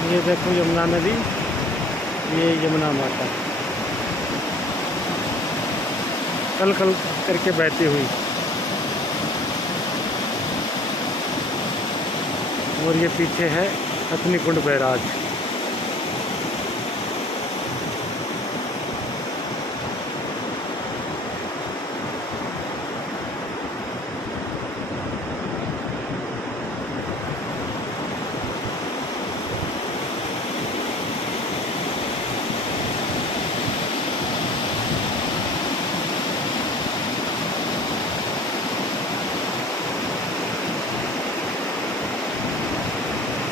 ये देखो यमुना नदी, ये यमुना माता कल कल करके बहती हुई। और ये पीछे है हथनी कुंड बैराज।